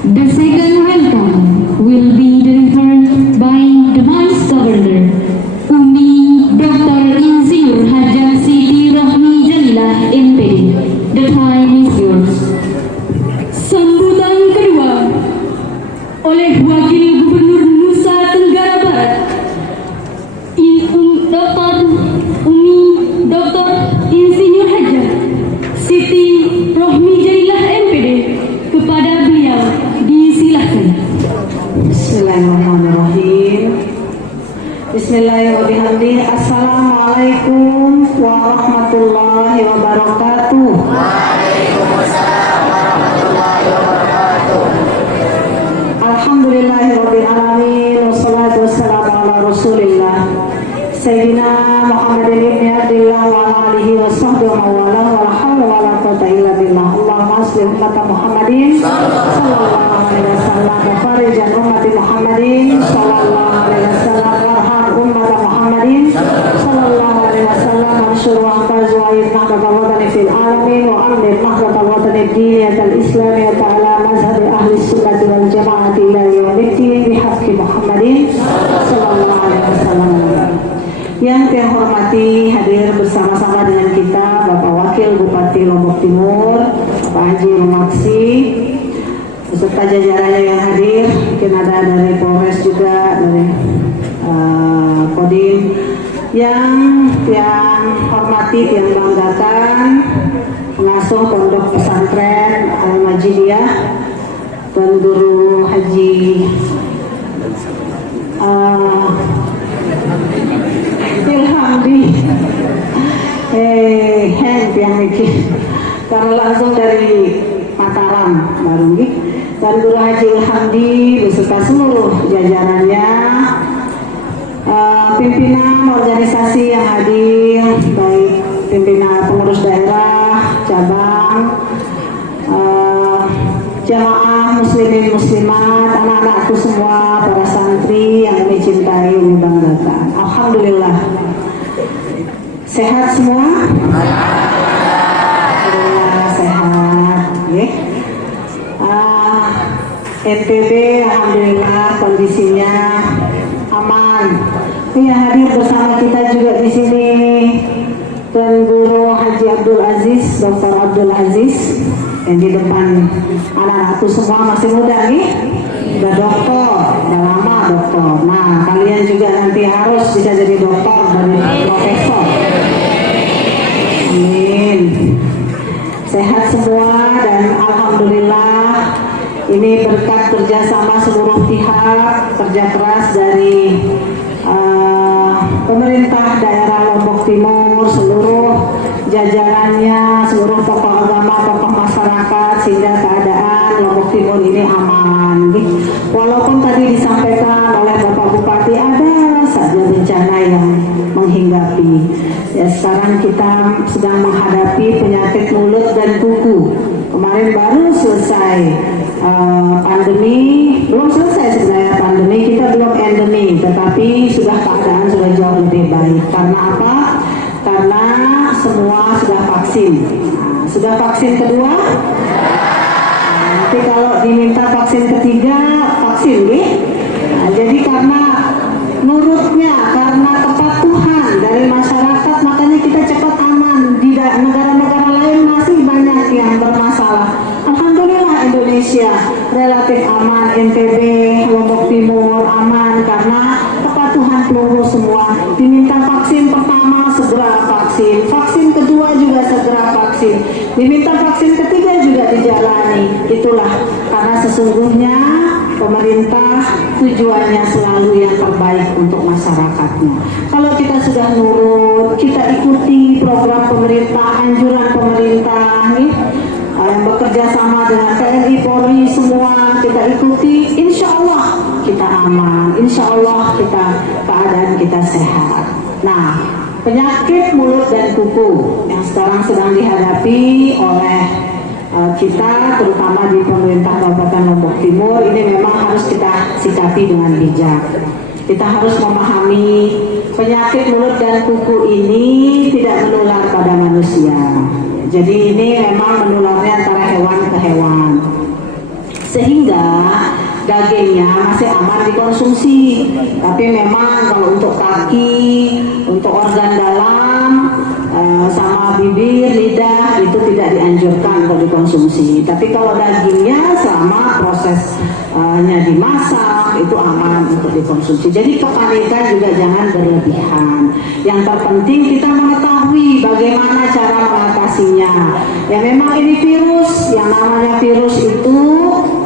The second welcome will be delivered by the Vice Governor, Umi Dr. Insinyur Hajah Siti Rohmi Jalilah MPD. The time is yours. Sambutan kedua oleh Wakil Gubernur Nusa Tenggara Barat, Dr. Insinyur Hajah Siti Rohmi Jalilah MPD. Kepada beliau disilahkan. Bismillahirrahmanirrahim. Bismillahirrahmanirrahim. Assalamualaikum warahmatullahi wabarakatuh. Waalaikumsalam warahmatullahi wabarakatuh. Alhamdulillahirabbil alamin wassalatu wassalamu ala Rasulillah Sayyidina Muhammadin ibn Abdillah wa ala alihi wa sahbihi wa wala wa hawla wa la quwwata illa billah. Allahumma aslih umat Muhammadin sallallahu alaihi wasallam wa farijan umat Muhammadin sallallahu alaihi wasallam warham umat Muhammadin sallallahu alaihi wasallam ansyur wa anfaz wa yitnaqat al-watani fil alamin wa amlin mahrat al-watani diniyat al-islami wa ta'ala mazhab ahli sunnati wal jama'ati ila yawmiddin bihaqqi Muhammadin sallallahu alaihi wasallam. Yang saya hormati, hadir bersama-sama dengan kita Bapak Wakil Bupati Lombok Timur, Pak Haji Rumaksi, beserta jajarannya yang hadir. Mungkin ada dari Polres juga, dari Kodim. Yang hormati, yang banggakan pengasuh Pondok Pesantren Al-Majidiyah, Tuan Guru Haji Ilhamdi hand yang mikir karena langsung dari Mataram baru nih. Dan Guru Haji Ilhamdi beserta seluruh jajarannya, pimpinan organisasi yang hadir, baik pimpinan pengurus daerah, cabang, jamaah muslimin muslimat, anak-anakku semua, para santri yang kami cintai, kami banggakan. Alhamdulillah. Sehat semua? Alhamdulillah sehat. NTB alhamdulillah kondisinya aman. Yang hadir bersama kita juga di sini Tuan Guru Haji Abdul Aziz, Dr. Abdul Aziz, yang di depan anak-anakku semua masih muda nih, udah doktor, udah lama doktor. Nah, kalian juga nanti harus bisa jadi doktor dan profesor. Amin. Sehat semua dan alhamdulillah ini berkat kerjasama seluruh pihak, kerja keras dari pemerintah daerah Lombok Timur, seluruh jajarannya, seluruh tokoh agama, tokoh masyarakat, sehingga keadaan Lombok Timur ini aman. Walaupun tadi disampaikan oleh Bapak Bupati ada saja bencana yang menghinggapi. Ya, sekarang kita sedang menghadapi penyakit mulut dan kuku. Kemarin baru selesai pandemi, belum selesai sebenarnya pandemi, kita belum endemi, tetapi keadaan sudah jauh lebih baik. Karena apa? Karena semua sudah vaksin. Nah, sudah vaksin kedua? Nanti kalau diminta vaksin ketiga, vaksin nih. Nah, jadi karena nurutnya, karena kepatuhan dari masyarakat, makanya kita cepat aman. Di negara-negara lain masih banyak yang bermasalah. Alhamdulillah Indonesia relatif aman, NTB, Lombok Timur aman karena kepatuhan seluruh semua. Diminta vaksin pertama segera vaksin, vaksin kedua juga segera vaksin, diminta vaksin ketiga juga dijalani. Itulah karena sesungguhnya pemerintah tujuannya selalu yang terbaik untuk masyarakatnya. Kalau kita sudah nurut, kita ikuti program pemerintah, anjuran pemerintah nih, yang bekerja sama dengan TNI, Polri, semua kita ikuti, insya Allah kita aman, insya Allah keadaan kita sehat. Nah, penyakit mulut dan kuku yang sekarang sedang dihadapi oleh kita, terutama di pemerintah Kabupaten Lombok Timur, ini memang harus kita sikapi dengan bijak. Kita harus memahami penyakit mulut dan kuku ini tidak menular pada manusia. Jadi ini memang menularnya antara hewan ke hewan. sehingga dagingnya masih aman dikonsumsi. Tapi memang kalau untuk kaki, untuk organ dalam, sama bibir, lidah itu tidak dianjurkan untuk dikonsumsi. Tapi kalau dagingnya selama prosesnya dimasak itu aman untuk dikonsumsi. Jadi kepanikan juga jangan berlebihan. Yang terpenting kita mengetahui bagaimana cara mengatasinya. Ya memang ini virus, yang namanya virus itu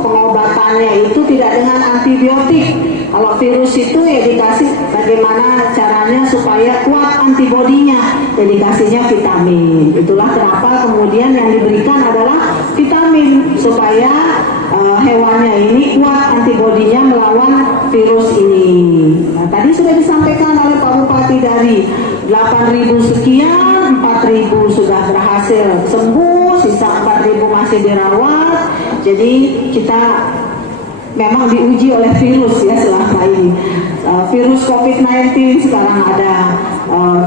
pengobatannya itu tidak dengan antibiotik. Kalau virus itu ya dikasih bagaimana caranya supaya kuat antibodinya, ya dikasihnya vitamin. Itulah kenapa kemudian yang diberikan adalah vitamin supaya hewannya ini kuat antibodinya melawan virus ini. Nah, tadi sudah disampaikan oleh Pak Bupati dari 8.000 sekian, 4.000 sudah berhasil sembuh, sisa 4.000 masih dirawat. Jadi kita memang diuji oleh virus ya selama ini. Virus COVID-19 sekarang ada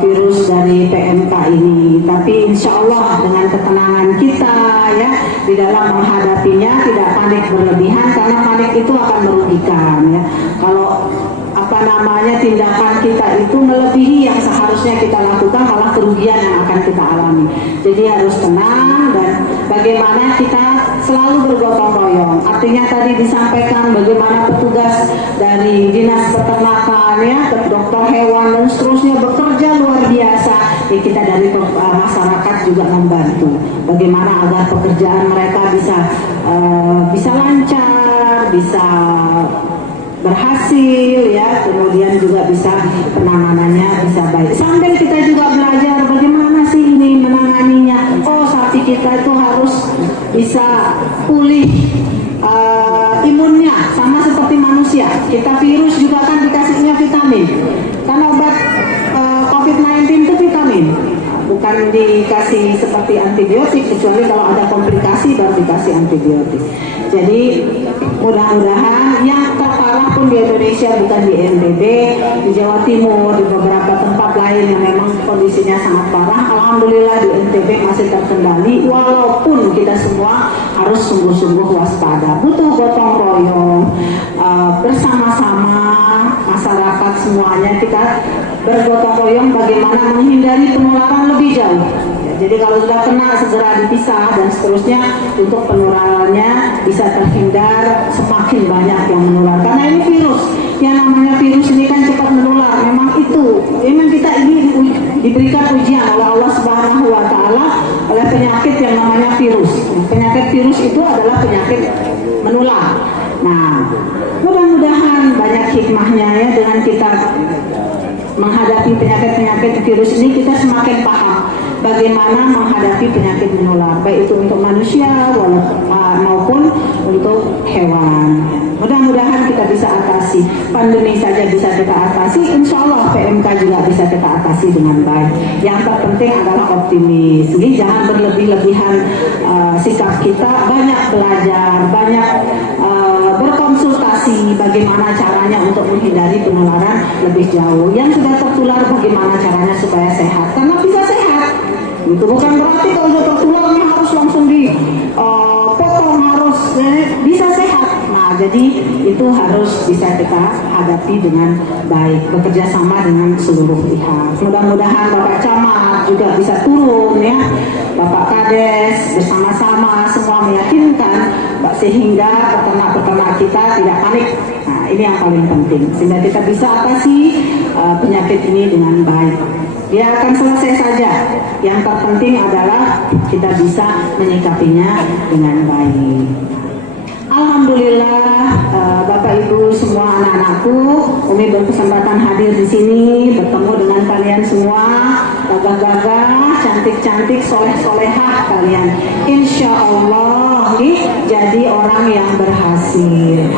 virus dari PMK ini. Tapi insya Allah dengan ketenangan kita ya di dalam menghadapinya tidak panik berlebihan, karena panik itu akan merugikan ya. Kalau tindakan kita itu melebihi yang seharusnya kita lakukan, malah kerugian yang akan kita alami. Jadi harus tenang dan bagaimana kita selalu bergotong royong. Artinya tadi disampaikan bagaimana petugas dari dinas peternakan ya, dokter hewan dan seterusnya bekerja luar biasa. Ya, kita dari masyarakat juga membantu bagaimana agar pekerjaan mereka bisa lancar, bisa berhasil ya, kemudian juga bisa penanganannya bisa baik. Sambil kita juga belajar bagaimana sih ini menanganinya. Oh, sapi kita itu harus bisa pulih imunnya sama seperti manusia. Kita virus juga kan dikasihnya vitamin. Karena obat COVID-19 itu vitamin, bukan dikasih seperti antibiotik, kecuali kalau ada komplikasi baru dikasih antibiotik. Jadi mudah-mudahan yang terparah pun di Indonesia, bukan di NTB, di Jawa Timur, di beberapa tempat lain yang memang kondisinya sangat parah, alhamdulillah di NTB masih terkendali, walaupun kita semua harus sungguh-sungguh waspada. Butuh gotong royong, bersama-sama masyarakat semuanya kita bergotong royong bagaimana menghindari penularan lebih jauh. Jadi kalau sudah kena segera dipisah dan seterusnya untuk penularannya bisa terhindar, semakin banyak yang menular. Karena ini virus, yang namanya virus ini kan cepat menular. Memang kita ini diberikan ujian oleh Allah Subhanahu Wa Taala oleh penyakit yang namanya virus. Penyakit virus itu adalah penyakit menular. Nah, mudah-mudahan banyak hikmahnya ya, dengan kita menghadapi penyakit-penyakit virus ini kita semakin paham bagaimana menghadapi penyakit menular, baik itu untuk manusia maupun untuk hewan. Mudah-mudahan kita bisa atasi, pandemi saja bisa kita atasi, insya Allah PMK juga bisa kita atasi dengan baik. Yang terpenting adalah optimis. Jadi jangan berlebih-lebihan sikap kita, banyak belajar, banyak berkonsultasi bagaimana caranya untuk menghindari penularan lebih jauh. Yang sudah tertular bagaimana caranya supaya sehat, karena bisa sehat. Itu bukan berarti kalau sudah tertularnya harus langsung dipotong, harus bisa sehat. Nah, jadi itu harus bisa kita hadapi dengan baik, bekerja sama dengan seluruh pihak. Mudah-mudahan Bapak Camat juga bisa turun ya, Bapak Kades, bersama-sama semua meyakinkan sehingga peternak-peternak kita tidak panik. Nah, ini yang paling penting, sehingga kita bisa atasi penyakit ini dengan baik. Dia akan selesai saja. Yang terpenting adalah kita bisa menyikapinya dengan baik. Alhamdulillah, Bapak Ibu semua, anak-anakku, Umi berkesempatan hadir di sini, bertemu dengan kalian semua, gagah-gagah, cantik-cantik, soleh-solehah kalian. Insya Allah jadi orang yang berhasil.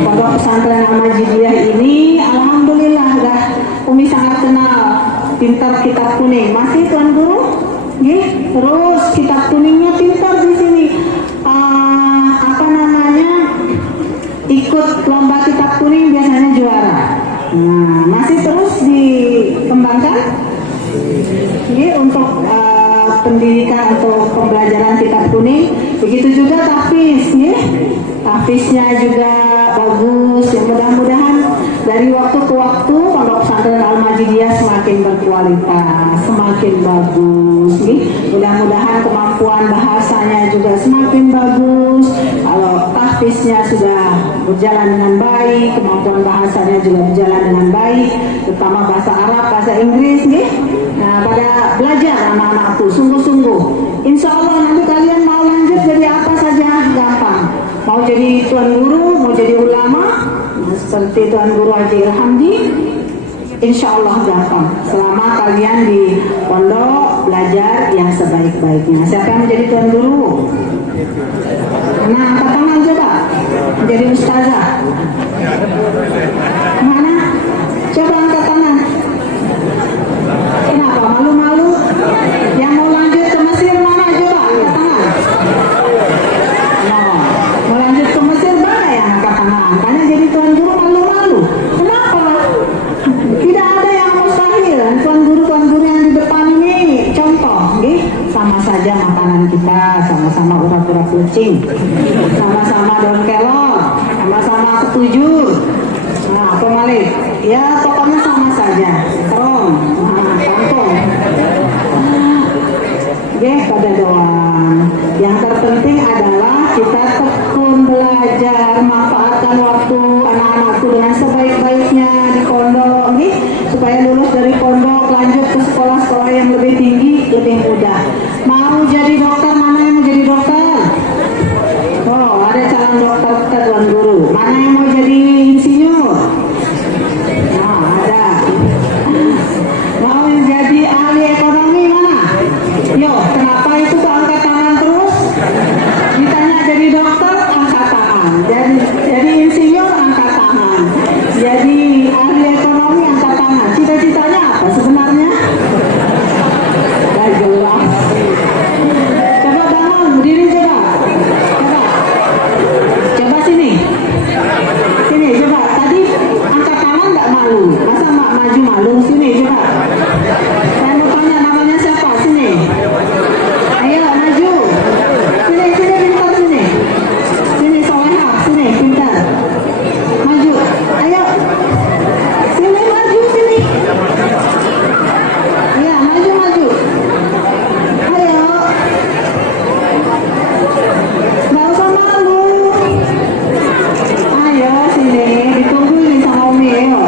Pondok Pesantren Al-Majidiyah ini, alhamdulillah, dah Umi sangat kenal. Pintar kitab kuning, masih Tuan Guru? Terus kitab kuningnya pintar di sini. Ikut lomba kitab kuning biasanya juara. Nah, masih terus dikembangkan? Untuk pendidikan atau pembelajaran kitab kuning. Begitu juga tahfiz, tahfiz tahfiznya juga bagus. Ya, mudah-mudahan dari waktu ke waktu Pondok Pesantren Al-Majidiyah semakin berkualitas, semakin bagus. Nih. Mudah-mudahan kemampuan bahasanya juga semakin bagus. Kalau tahfiznya sudah berjalan dengan baik, kemampuan bahasanya juga berjalan dengan baik, terutama bahasa Arab, bahasa Inggris. Nih. Nah, pada belajar anak-anakku sungguh-sungguh. Insya Allah nanti kalian mau lanjut jadi apa saja gampang. Mau jadi tuan guru, mau jadi ulama, seperti Tuan Guru Haji Ilhamdi, insya Allah gampang. Selama kalian di pondok belajar yang sebaik-baiknya. Siapa yang menjadi tuan guru? Nah, angkat tangan coba. Menjadi ustazah. Mana? Coba angkat tangan. Kenapa? Malu-malu? Yang mau lanjut ke Mesir mana? Coba angkat tangan. Nah, mau lanjut ke Mesir mana yang angkat tangan? Makanya jadi tuan guru malu-malu. Kenapa? Tidak ada yang mustahil. Tuan guru yang di depan ini contoh, nih, sama saja makanan kita, sama-sama urat-urat kucing, sama-sama daun kelor, sama-sama ketujur. Nah, apa Malik? Ya, pokoknya sama saja. Terong, kampung. Pada doang. Yang terpenting adalah kita tekun belajar, manfaatkan waktu anak-anakku dengan sebaik-baiknya di pondok, nih, supaya lulus dari pondok lanjut ke sekolah-sekolah yang lebih tinggi, lebih mudah. Mau jadi dokter, mana yang mau jadi dokter? Oh, ada calon dokter tuan guru. Mana yang mau jadi insinyur? Nah, ada. Mau jadi ahli ekonomi mana? Yo, kenapa itu kok angkat tangan terus? Ditanya jadi dokter, angkat tangan. Jadi insinyur, angkat tangan. Jadi ahli ekonomi, angkat tangan. Cita-citanya apa sebenarnya? Gak jelas. Coba bangun, berdiri coba. Coba sini. Sini coba. Tadi angkat tangan gak malu? Masa maju malu? Sini coba. Saya mau tanya namanya siapa? Sini. Ayo maju. Sini pintar sini. Sini soleha, sini pintar. Maju. Ayo. Sini maju sini. Iya maju. Ayo. Nggak usah malu. Ayo sini. Ditunggu nih sama Umi. Ayo.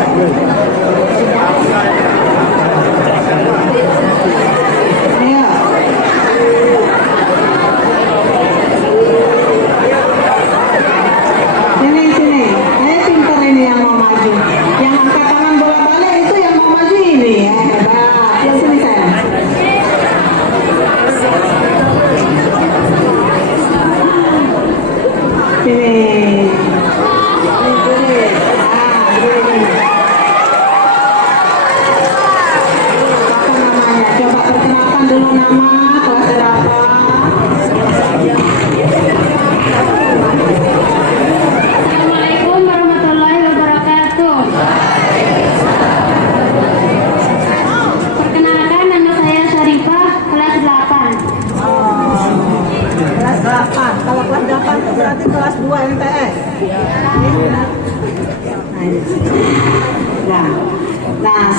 Ayo. Sini. Ayo pintar ini yang mau maju. Yang angkat tangan bolak-balik itu yang mau maju ini ya. Hebat. Ya sini sayang. Sini. Apa namanya? Coba perkenalkan dulu nama, kelas berapa? Assalamualaikum warahmatullahi wabarakatuh. Perkenalkan, nama saya Syarifah, kelas 8. Kelas 8. Kalau kelas 8 itu berarti kelas 2 MTS. Nah,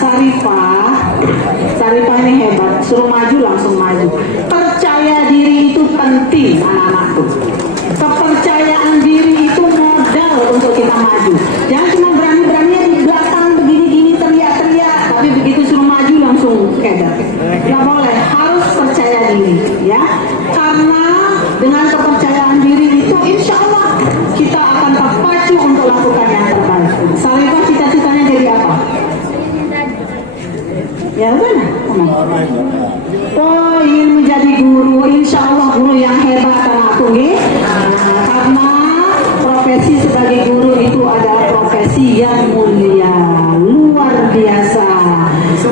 Sarifah ini hebat. Suruh maju langsung maju. Percaya diri itu penting, anak-anakku. Kepercayaan diri itu modal untuk kita maju. Jangan cuma berani-beraninya di belakang begini-gini teriak-teriak, tapi begitu suruh maju langsung keder. Nggak boleh, harus percaya diri, ya. Karena dengan kepercayaan diri itu, insya Allah kita akan terpacu untuk lakukan yang terbaik. Sarifah cita-citanya jadi apa? Ya kan? Oh, ingin menjadi guru, insya Allah guru yang hebat anakku, karena profesi sebagai guru itu adalah profesi yang mulia, luar biasa.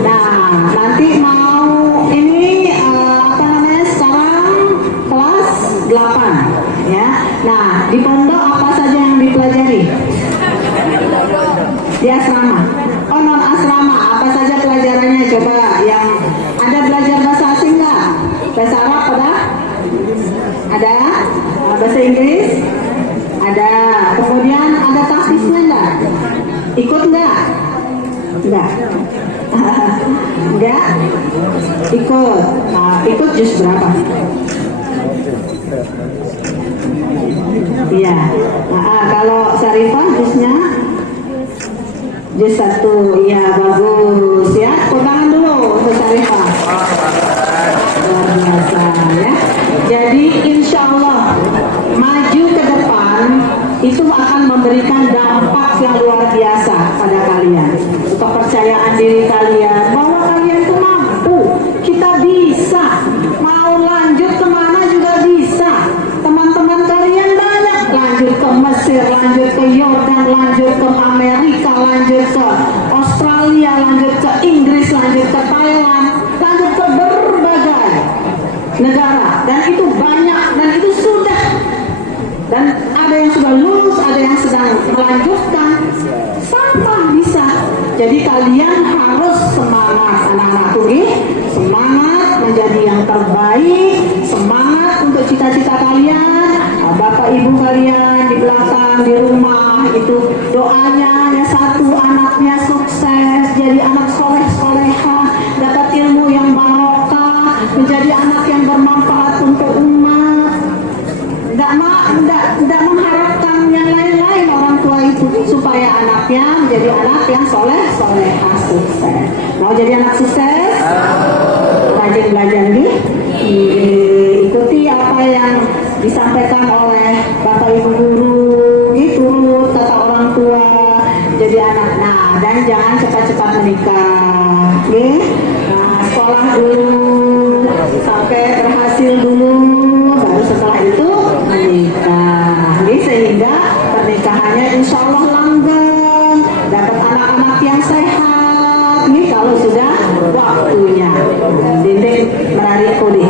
Nah, nanti mau ini apa namanya sekarang kelas 8, ya. Nah, di pondok apa saja yang dipelajari? Di asrama. Oh, non asrama, apa saja pelajarannya? Coba yang ada belajar bahasa asing nggak? Bahasa Arab ada? Ada? Bahasa Inggris? Ada. Ikut nggak? Enggak. Enggak? Ikut. Nah, ikut jus berapa? Iya. Nah, kalau Syarifah jusnya jus 1. Iya, bagus ya. Tangan dulu untuk Syarifah. Luar biasa ya. Jadi insya Allah maju ke depan itu akan memberikan dampak yang luar biasa pada kalian. Kepercayaan diri kalian bahwa kalian itu mampu, kita bisa, mau lanjut kemana juga bisa. Teman-teman kalian banyak lanjut ke Mesir, lanjut ke Yordan, lanjut ke Amerika, lanjut ke Australia, lanjut ke Inggris, lanjut ke Thailand, lanjut ke berbagai negara, dan itu banyak, dan itu sudah, dan ada yang sudah lulus, ada yang sedang melanjutkan, sama bisa. Jadi kalian harus semangat, anak-anakku, semangat menjadi yang terbaik, semangat untuk cita-cita kalian. Bapak ibu kalian di belakang, di rumah itu doanya ya satu, anaknya sukses, jadi anak soleh-solehah, dapat ilmu yang barokah, menjadi anak yang bermanfaat untuk umat. Tidak mengharapkan yang lain-lain orang tua itu, supaya anaknya menjadi anak yang soleh-solehah, sukses. Mau jadi anak sukses? Rajin belajar nih. Ikuti apa yang disampaikan oleh Bapak Ibu guru, itu kata orang tua, jadi anak. Nah, dan jangan cepat-cepat menikah. Nah, sekolah dulu sampai berhasil dulu, baru setelah itu menikah. Sehingga pernikahannya insya Allah langgeng, dapat anak-anak yang sehat. Kalau sudah waktunya. Dinding merariku nih.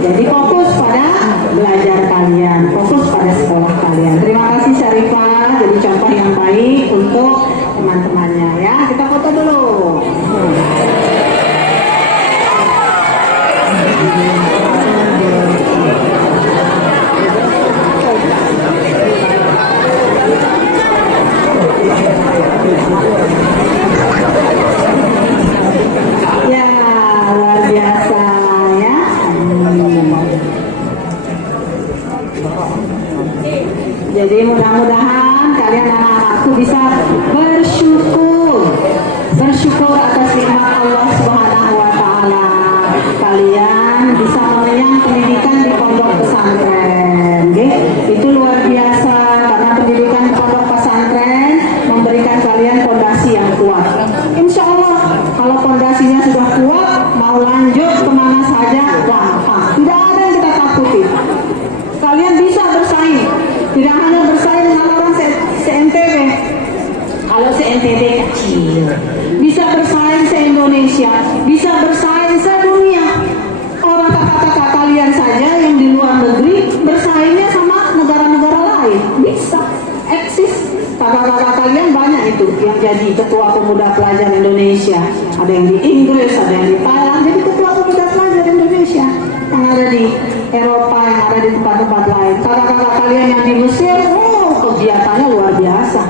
Jadi fokus pada belajar kalian, fokus pada sekolah kalian. Terima kasih Syarifah, jadi contoh yang baik untuk teman-temannya ya. Kita foto dulu. Ya, luar biasa ya. Jadi mudah-mudahan kalian anak-anakku bisa bersyukur atas nikmat Allah Subhanahu wa taala. Kalian bisa mengenyam pendidikan di pondok pesantren. Itu luar biasa, karena pendidikan di pondok pesantren memberikan kalian fondasi yang kuat. Insya Allah kalau fondasinya sudah kuat, mau lanjut kemana saja gampang. Tidak ada yang kita takuti. Kalian bisa bersaing. Tidak hanya bersaing dengan orang se-NTB. Kalau se-NTB kecil, bisa bersaing se-Indonesia, bisa bersaing se-dunia. Orang kakak-kakak kalian saja yang di luar negeri bersaingnya sama negara-negara lain. Bisa, eksis. Kakak-kakak kalian banyak itu yang jadi ketua pemuda pelajar Indonesia. Ada yang di Inggris, ada yang di Thailand, jadi ketua pemuda pelajar Indonesia. Yang ada di Eropa, yang ada di tempat-tempat lain. Kakak-kakak kalian yang di Mesir, kegiatannya luar biasa.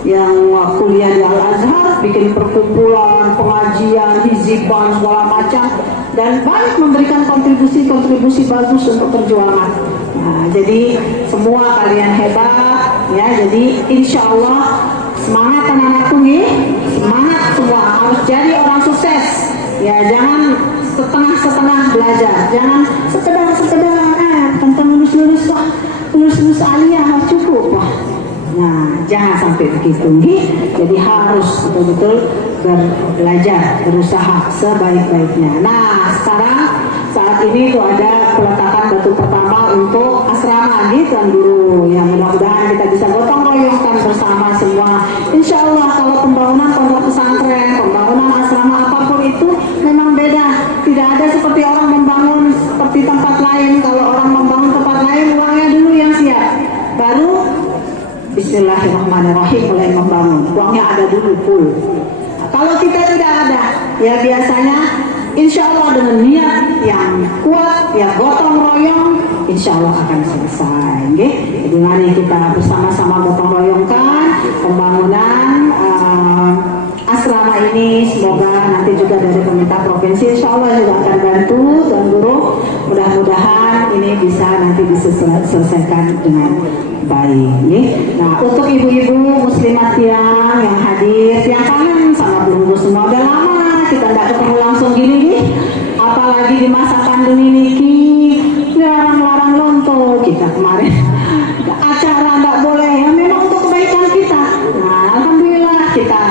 Yang kuliah di Al-Azhar, bikin perkumpulan, pengajian, hizibah, segala macam, dan banyak memberikan kontribusi bagus untuk perjuangan. Nah, jadi semua kalian hebat, ya. Jadi insya Allah semangat anak-anakku nih, semangat semua harus jadi orang sukses. Ya, jangan setengah-setengah belajar, jangan sekedar tentang lulus aliyah cukup lah. Nah, jangan sampai begitu nih. Jadi harus betul-betul belajar, berusaha sebaik-baiknya. Nah, sekarang saat ini itu ada peletakan batu pertama untuk asrama nih Tuan Guru. Yang mudah-mudahan kita bisa gotong royongkan bersama semua. Insya Allah kalau pembangunan pondok pesantren, pembangunan asrama apapun itu memang beda. Tidak ada seperti orang membangun seperti tempat lain. Kalau orang membangun tempat lain, uangnya dulu yang siap, baru Bismillahirrahmanirrahim mulai membangun. Uangnya ada dulu full. Nah, kalau kita tidak ada, ya biasanya insya Allah dengan niat yang kuat, ya gotong royong, insya Allah akan selesai. Jadi mari kita bersama-sama gotong royongkan pembangunan ini semoga nanti juga dari pemerintah provinsi insya Allah juga akan bantu Tuan Guru, mudah-mudahan ini bisa nanti diselesaikan dengan baik. Nah, untuk ibu-ibu muslimat yang hadir, yang kangen sama Guru semua, udah lama kita nggak ketemu langsung gini nih, apalagi di masa pandemi niki, larang-larang lonto kita kemarin acara nggak boleh, ya memang untuk kebaikan kita. Nah, alhamdulillah kita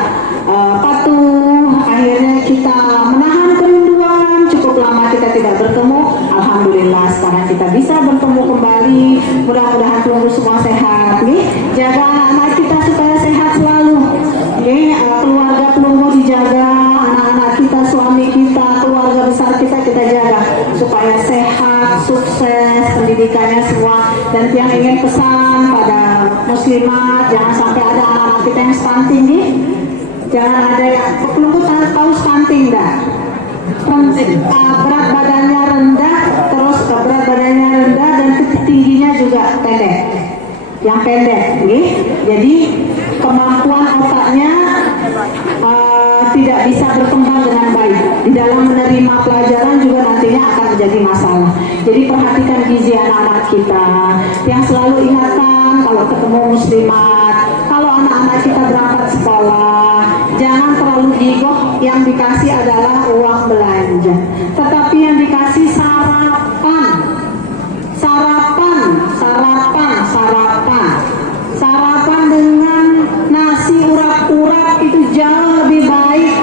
patuh, akhirnya kita menahan kerinduan, cukup lama kita tidak bertemu, alhamdulillah sekarang kita bisa bertemu kembali. Mudah-mudahan Guru semua sehat nih, jaga anak-anak kita supaya sehat selalu nih, keluarga Guru dijaga, anak-anak kita, suami kita, keluarga besar kita jaga supaya sehat, sukses pendidikannya semua. Dan yang ingin pesan pada muslimat, jangan sampai ada anak-anak kita yang stunting nih, jangan ada yang Pelunggu tahu stunting enggak? Berat badannya rendah, terus berat badannya rendah dan tingginya juga pendek, yang pendek nih. Jadi kemampuan otaknya tidak bisa berkembang dengan baik. Di dalam menerima pelajaran juga nantinya akan menjadi masalah. Jadi perhatikan gizi anak-anak kita. Yang selalu ingatkan kalau ketemu muslimat, kalau anak-anak kita berangkat sekolah, jangan terlalu gigoh. Yang dikasih adalah uang belanja, tetapi yang dikasih sarapan. Sarapan dengan nasi urap-urap itu jauh lebih baik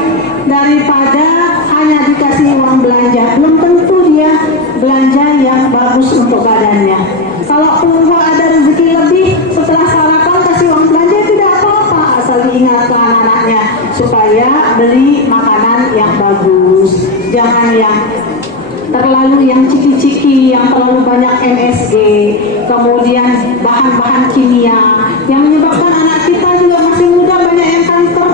daripada hanya dikasih uang belanja. Belum tentu dia belanja yang bagus untuk badannya. Kalau Pelunggu ada rezeki lebih setelah sarapan kasih uang belanja tidak apa-apa, asal diingatkan anak-anaknya supaya beli makanan yang bagus, jangan yang terlalu yang ciki-ciki, yang terlalu banyak MSG, kemudian bahan-bahan kimia yang menyebabkan anak kita juga masih muda banyak yang kanker.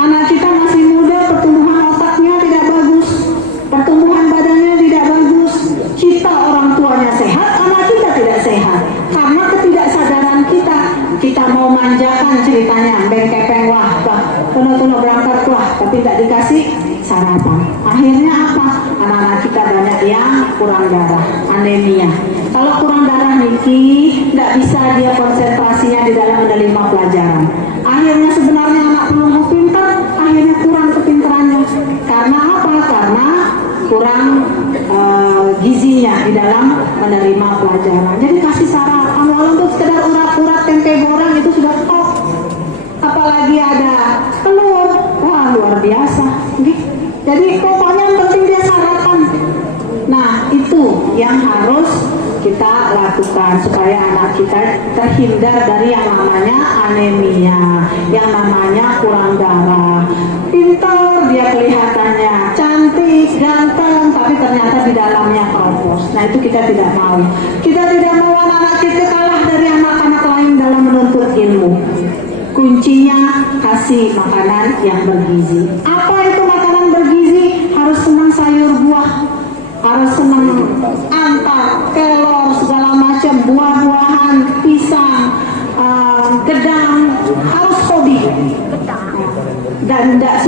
Anak kita masih muda, pertumbuhan otaknya tidak bagus, pertumbuhan badannya tidak bagus. Kita orang tuanya sehat, anak kita tidak sehat karena ketidaksadaran kita mau manjakan ceritanya, bengkepeng wah, tono berangkat wah, tapi tidak dikasih sarapan. Akhirnya apa? Anak-anak kita banyak yang kurang darah, anemia. Kalau kurang darah niki, tidak bisa dia konsentrasinya di dalam menerima pelajaran. Akhirnya sebenarnya anak Pelunggu pintar, akhirnya kurang kepintarannya. Karena apa? Karena kurang gizinya di dalam menerima pelajaran. Jadi kasih sarapan, walaupun sekedar urat-urat tempe goreng itu sudah top. Apalagi ada telur, wah luar biasa. Jadi pokoknya yang penting dia sarapan. Nah itu yang harus kita lakukan supaya anak kita terhindar dari yang namanya anemia, yang namanya kurang darah. Pintar dia kelihatannya, cantik, ganteng, tapi ternyata di dalamnya keropos. Nah itu kita tidak mau. Kita tidak mau anak-anak kita kalah dari anak-anak lain dalam menuntut ilmu. Kuncinya kasih makanan yang bergizi. Apa itu makanan bergizi? Harus senang sayur buah, harus senang antar, kelor, segala macam, buah-buahan, pisang, gedang, harus hobi. Dan nggak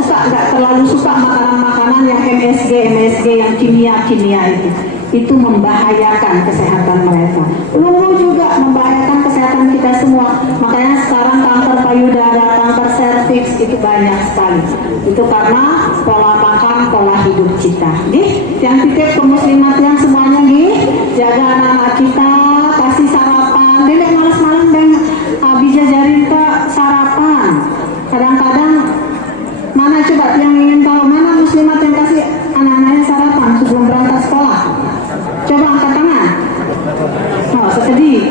terlalu suka makanan-makanan yang MSG yang kimia itu membahayakan kesehatan mereka. Pelunggu juga membahayakan kesehatan kita semua. Makanya sekarang kanker payudara, kanker serviks itu banyak sekali. Itu karena pola makan, pola hidup kita. Yang titip ke muslimat yang semuanya jaga anak-anak kita, kasih sarapan. Dedek malam-malam bisa jajarin ke sarapan. Kadang-kadang mana coba yang ingin tahu mana muslimat yang kasih anak-anaknya sarapan sebelum berangkat sekolah? Coba angkat tangan. Oh, sedih.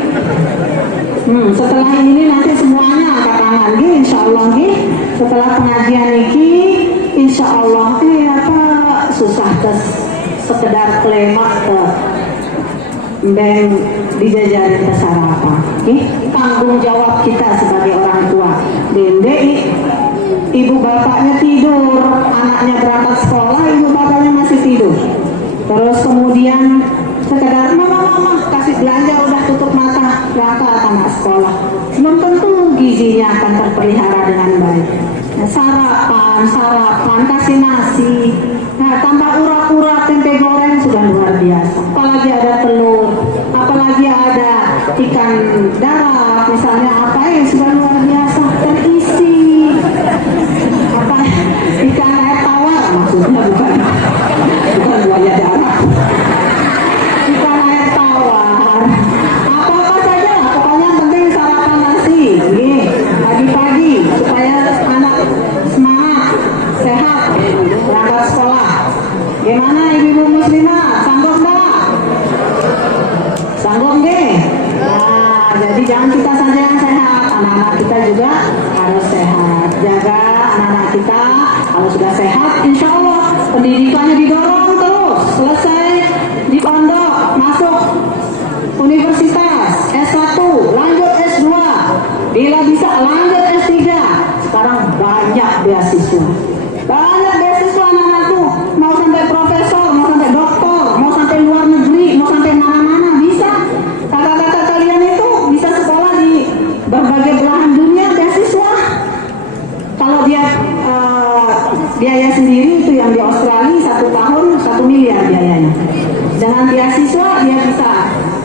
Setelah ini nanti semuanya angkat tangan, insya Allah, setelah pengajian ini, insya Allah, susah sekedar klemak ke dan dijajarin ke sarapan. Tanggung jawab kita sebagai orang tua. Dendek, ibu bapaknya tidur, anaknya berangkat sekolah, ibu bapaknya masih tidur. Terus kemudian sekedar mama kasih belanja udah tutup mata berangkat anak sekolah. Belum tentu gizinya akan terpelihara dengan baik. Nah, sarapan kasih nasi. Nah, tambah urat-urat tempe goreng sudah luar biasa. Apalagi ada telur, apalagi ada ikan darat, misalnya apa yang sudah luar biasa terisi. Apa ikan air tawar maksudnya bukan buaya darat. Ikan air tawar. Apa-apa saja, pokoknya yang penting sarapan nasi. Nih, pagi-pagi supaya anak semangat, sehat, berangkat sekolah. Gimana ibu-ibu muslimah? Sanggup nggak? Sanggup deh. Nah, jadi jangan kita saja yang sehat, anak-anak kita juga harus sehat. Jaga anak-anak kita, kalau sudah sehat, insya Allah pendidikannya didorong terus. Selesai di pondok, masuk universitas, S1, lanjut S2, bila bisa lanjut S3. Sekarang banyak beasiswa. Banyak beasiswa anak-anakku, mau sampai profesor, mau sampai doktor, mau sampai luar negeri, mau sampai mana-mana bisa. Kakak-kakak kalian itu bisa sekolah di berbagai belahan dunia beasiswa. Kalau dia biaya sendiri itu yang di Australia 1 tahun 1 miliar biayanya. Dengan beasiswa dia bisa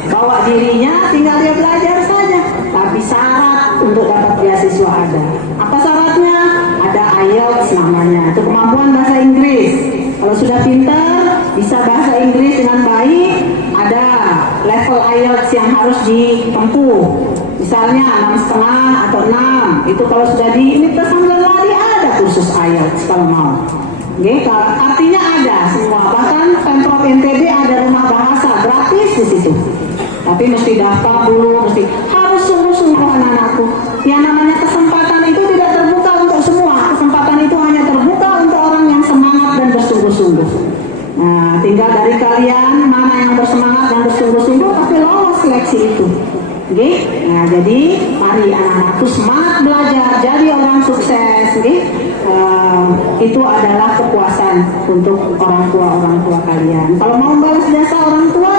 bawa dirinya, tinggal dia belajar saja. Tapi syarat untuk dapat beasiswa ada. Apa syaratnya? Ada IELTS namanya, itu kemampuan bahasa Inggris. Kalau sudah pintar, bisa bahasa Inggris dengan baik, ada level IELTS yang harus ditempuh. Misalnya 6,5 atau 6, itu kalau sudah di Universitas Hamdan Ladi ada kursus IELTS kalau mau. Oke, artinya ada semua. Bahkan Pemprov NTB ada rumah bahasa gratis di situ. Tapi mesti daftar dulu, harus sungguh-sungguh anak-anakku. Yang namanya kesempatan itu tidak terbuka untuk semua. Kesempatan itu hanya terbuka untuk orang yang semangat dan bersungguh-sungguh. Nah, tinggal dari kalian mana yang bersemangat dan bersungguh-sungguh pasti lolos seleksi itu. Oke? Nah, jadi mari anak-anakku semangat belajar, jadi orang sukses. Oke? Itu adalah kepuasan untuk orang tua kalian. Kalau mau balas jasa orang tua,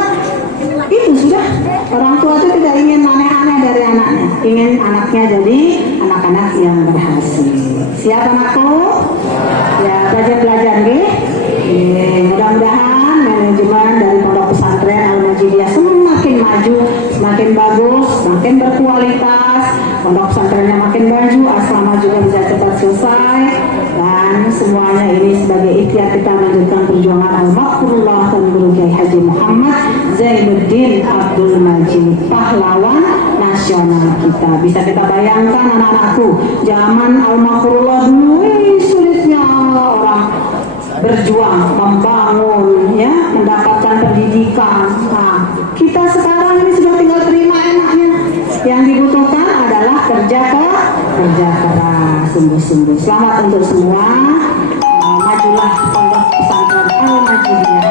itu sudah. Orang tua itu tidak ingin aneh-aneh dari anaknya, ingin anaknya jadi anak-anak yang berhasil. Siap anakku? Ya, belajar nih. Mudah-mudahan manajemen dari pondok pesantren Al-Majidiyah semakin maju, semakin bagus, semakin berkualitas. Pondok pesantrennya makin maju, asrama juga bisa cepat selesai. Dan semuanya ini sebagai ikhtiar kita melanjutkan perjuangan Al-Maqfurullah dan Guru Kiai Haji Muhammad Zainuddin Abdul Majid, pahlawan nasional kita. Bisa kita bayangkan anak-anakku, zaman Al-Maqfurullah dulu sulitnya orang berjuang, membangun, ya, mendapatkan pendidikan. Nah, kita sekarang ini sudah tinggal terima enaknya. Yang dibutuhkan adalah kerja keras, sungguh-sungguh. Selamat untuk semua. Majulah pondok pesantren Al-Majidiyah.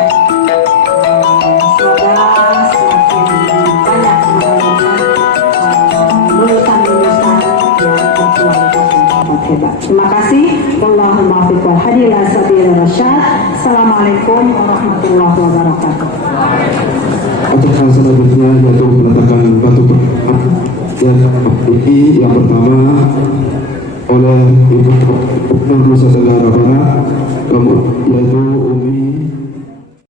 Semoga semakin banyak menemukan lulusan-lulusan yang berkualitas dan sangat hebat. Terima kasih. Wallahumma fiq wal hadi ila sabil rasyad. Assalamualaikum warahmatullahi wabarakatuh. Acak hal selanjutnya yaitu peletakan batu yang pertama oleh Ibu Nusa Tenggara Barat, yaitu Umi